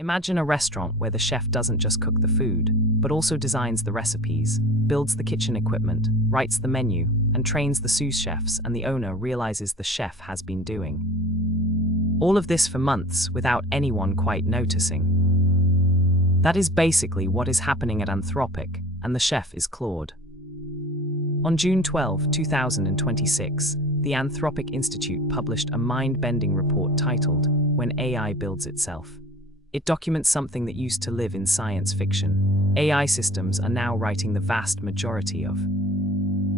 Imagine a restaurant where the chef doesn't just cook the food, but also designs the recipes, builds the kitchen equipment, writes the menu, and trains the sous chefs, and the owner realizes the chef has been doing all of this for months without anyone quite noticing. That is basically what is happening at Anthropic, and the chef is Claude. On June 12, 2026, the Anthropic Institute published a mind-bending report titled "When AI Builds Itself." It documents something that used to live in science fiction. AI systems are now writing the vast majority of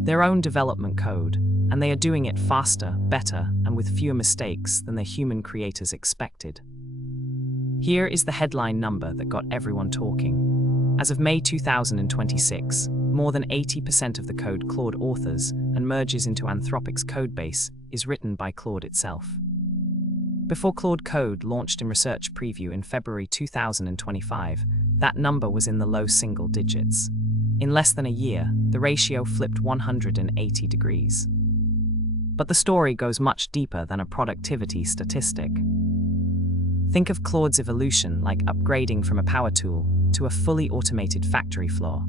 their own development code, and they are doing it faster, better, and with fewer mistakes than their human creators expected. Here is the headline number that got everyone talking. As of May 2026, more than 80% of the code Claude authors and merges into Anthropic's codebase is written by Claude itself. Before Claude Code launched in research preview in February 2025, that number was in the low single digits. In less than a year, the ratio flipped 180 degrees. But the story goes much deeper than a productivity statistic. Think of Claude's evolution like upgrading from a power tool to a fully automated factory floor.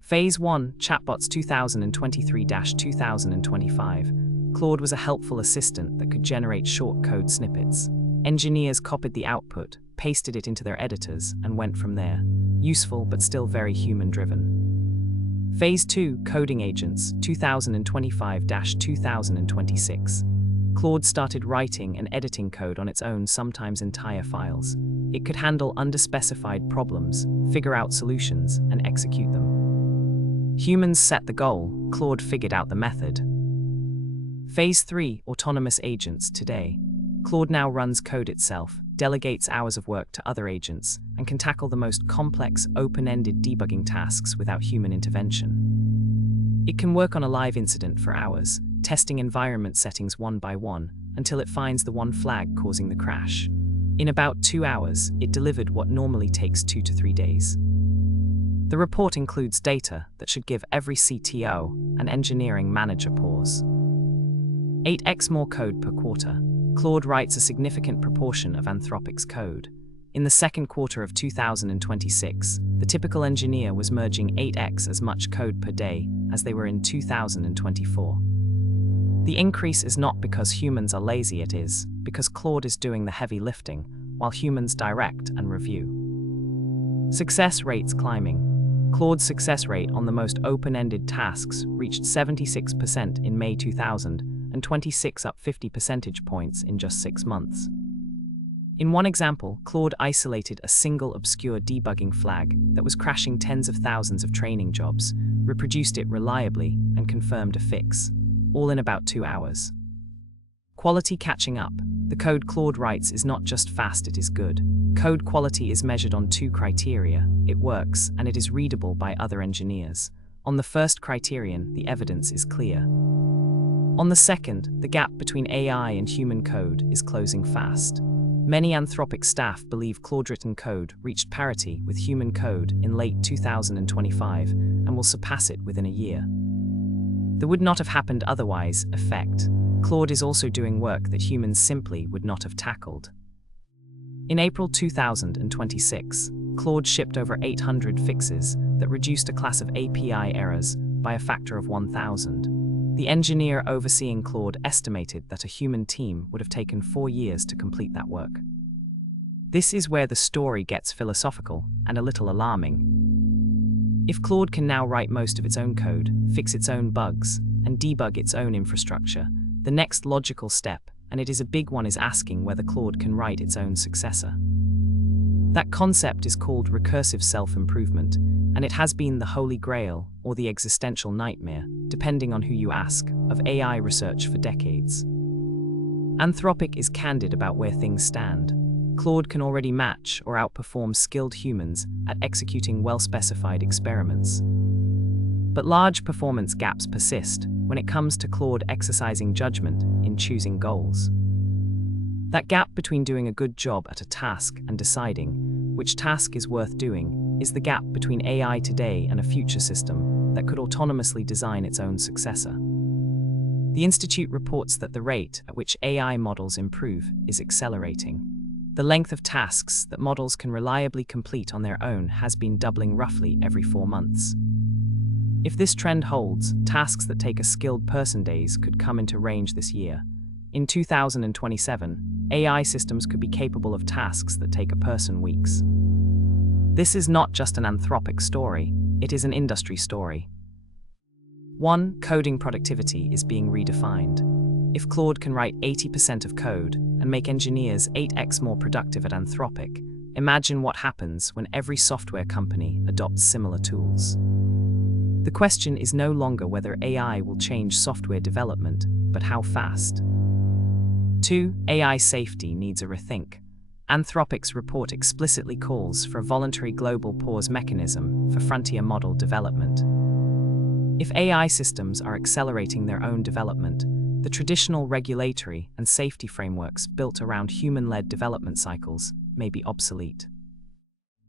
Phase 1, Chatbots 2023-2025. Claude was a helpful assistant that could generate short code snippets. Engineers copied the output, pasted it into their editors, and went from there. Useful but still very human-driven. Phase 2, Coding Agents 2025-2026. Claude started writing and editing code on its own, sometimes entire files. It could handle underspecified problems, figure out solutions, and execute them. Humans set the goal, Claude figured out the method. Phase 3, Autonomous Agents. Today, Claude now runs code itself, delegates hours of work to other agents, and can tackle the most complex, open-ended debugging tasks without human intervention. It can work on a live incident for hours, testing environment settings one by one, until it finds the one flag causing the crash. In about 2 hours, it delivered what normally takes 2 to 3 days. The report includes data that should give every CTO and engineering manager pause. 8x more code per quarter. Claude writes a significant proportion of Anthropic's code. In the second quarter of 2026, the typical engineer was merging 8x as much code per day as they were in 2024. The increase is not because humans are lazy, it is because Claude is doing the heavy lifting, while humans direct and review. Success rates climbing. Claude's success rate on the most open-ended tasks reached 76% in May 2000, and 26 up 50 percentage points in just 6 months. In one example, Claude isolated a single obscure debugging flag that was crashing tens of thousands of training jobs, reproduced it reliably, and confirmed a fix, all in about 2 hours. Quality catching up. The code Claude writes is not just fast, it is good. Code quality is measured on 2 criteria: it works, and it is readable by other engineers. On the first criterion, the evidence is clear. On the second, the gap between AI and human code is closing fast. Many Anthropic staff believe Claude-written code reached parity with human code in late 2025 and will surpass it within a year. The would not have happened otherwise effect. Claude is also doing work that humans simply would not have tackled. In April 2026, Claude shipped over 800 fixes that reduced a class of API errors by a factor of 1,000. The engineer overseeing Claude estimated that a human team would have taken 4 years to complete that work. This is where the story gets philosophical and a little alarming. If Claude can now write most of its own code, fix its own bugs, and debug its own infrastructure, the next logical step, and it is a big one, is asking whether Claude can write its own successor. That concept is called recursive self-improvement, and it has been the holy grail, or the existential nightmare, depending on who you ask, of AI research for decades. Anthropic is candid about where things stand. Claude can already match or outperform skilled humans at executing well-specified experiments. But large performance gaps persist when it comes to Claude exercising judgment in choosing goals. That gap between doing a good job at a task and deciding which task is worth doing is the gap between AI today and a future system that could autonomously design its own successor. The Institute reports that the rate at which AI models improve is accelerating. The length of tasks that models can reliably complete on their own has been doubling roughly every 4 months. If this trend holds, tasks that take a skilled person days could come into range this year. In 2027, AI systems could be capable of tasks that take a person weeks. This is not just an Anthropic story, it is an industry story. 1. Coding productivity is being redefined. If Claude can write 80% of code and make engineers 8x more productive at Anthropic, imagine what happens when every software company adopts similar tools. The question is no longer whether AI will change software development, but how fast. 2. AI safety needs a rethink. Anthropic's report explicitly calls for a voluntary global pause mechanism for frontier model development. If AI systems are accelerating their own development, the traditional regulatory and safety frameworks built around human-led development cycles may be obsolete.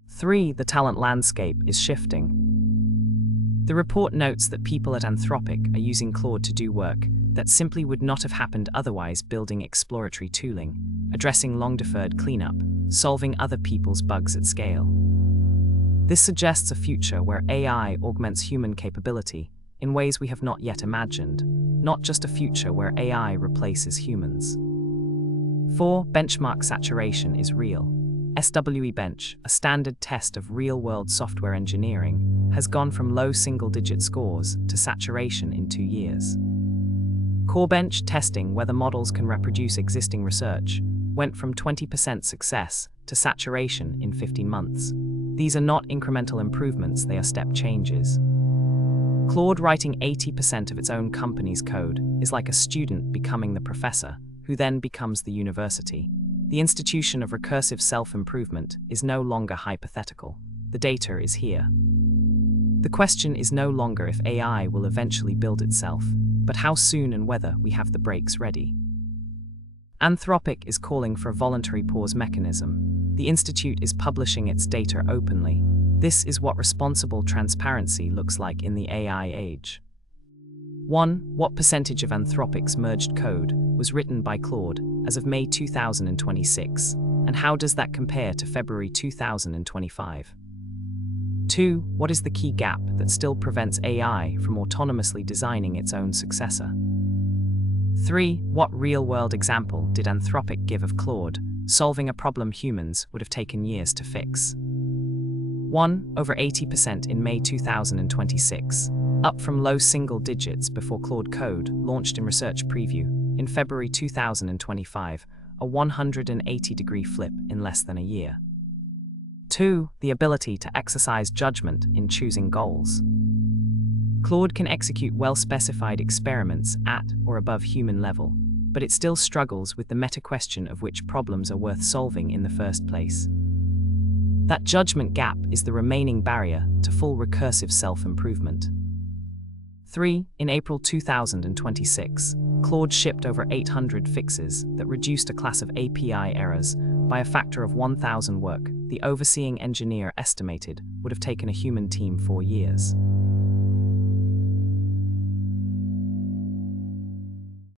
3. The talent landscape is shifting. The report notes that people at Anthropic are using Claude to do work that simply would not have happened otherwise, building exploratory tooling, addressing long-deferred cleanup, solving other people's bugs at scale. This suggests a future where AI augments human capability in ways we have not yet imagined, not just a future where AI replaces humans. 4. Benchmark saturation is real. SWE Bench, a standard test of real-world software engineering, has gone from low single-digit scores to saturation in 2 years. Core Bench, testing whether models can reproduce existing research, went from 20% success to saturation in 15 months. These are not incremental improvements, they are step changes. Claude writing 80% of its own company's code is like a student becoming the professor, who then becomes the university. The institution of recursive self-improvement is no longer hypothetical. The data is here. The question is no longer if AI will eventually build itself, but how soon and whether we have the brakes ready. Anthropic is calling for a voluntary pause mechanism. The institute is publishing its data openly. This is what responsible transparency looks like in the AI age. 1. What percentage of Anthropic's merged code was written by Claude as of May 2026, and how does that compare to February 2025? 2. What is the key gap that still prevents AI from autonomously designing its own successor? 3. What real-world example did Anthropic give of Claude solving a problem humans would have taken years to fix? 1. Over 80% in May 2026, up from low single digits before Claude Code launched in research preview. In February 2025, a 180-degree flip in less than a year. 2. The ability to exercise judgment in choosing goals. Claude can execute well-specified experiments at or above human level, but it still struggles with the meta-question of which problems are worth solving in the first place. That judgment gap is the remaining barrier to full recursive self-improvement. 3. In April 2026, Claude shipped over 800 fixes that reduced a class of API errors by a factor of 1,000 work the overseeing engineer estimated would have taken a human team 4 years.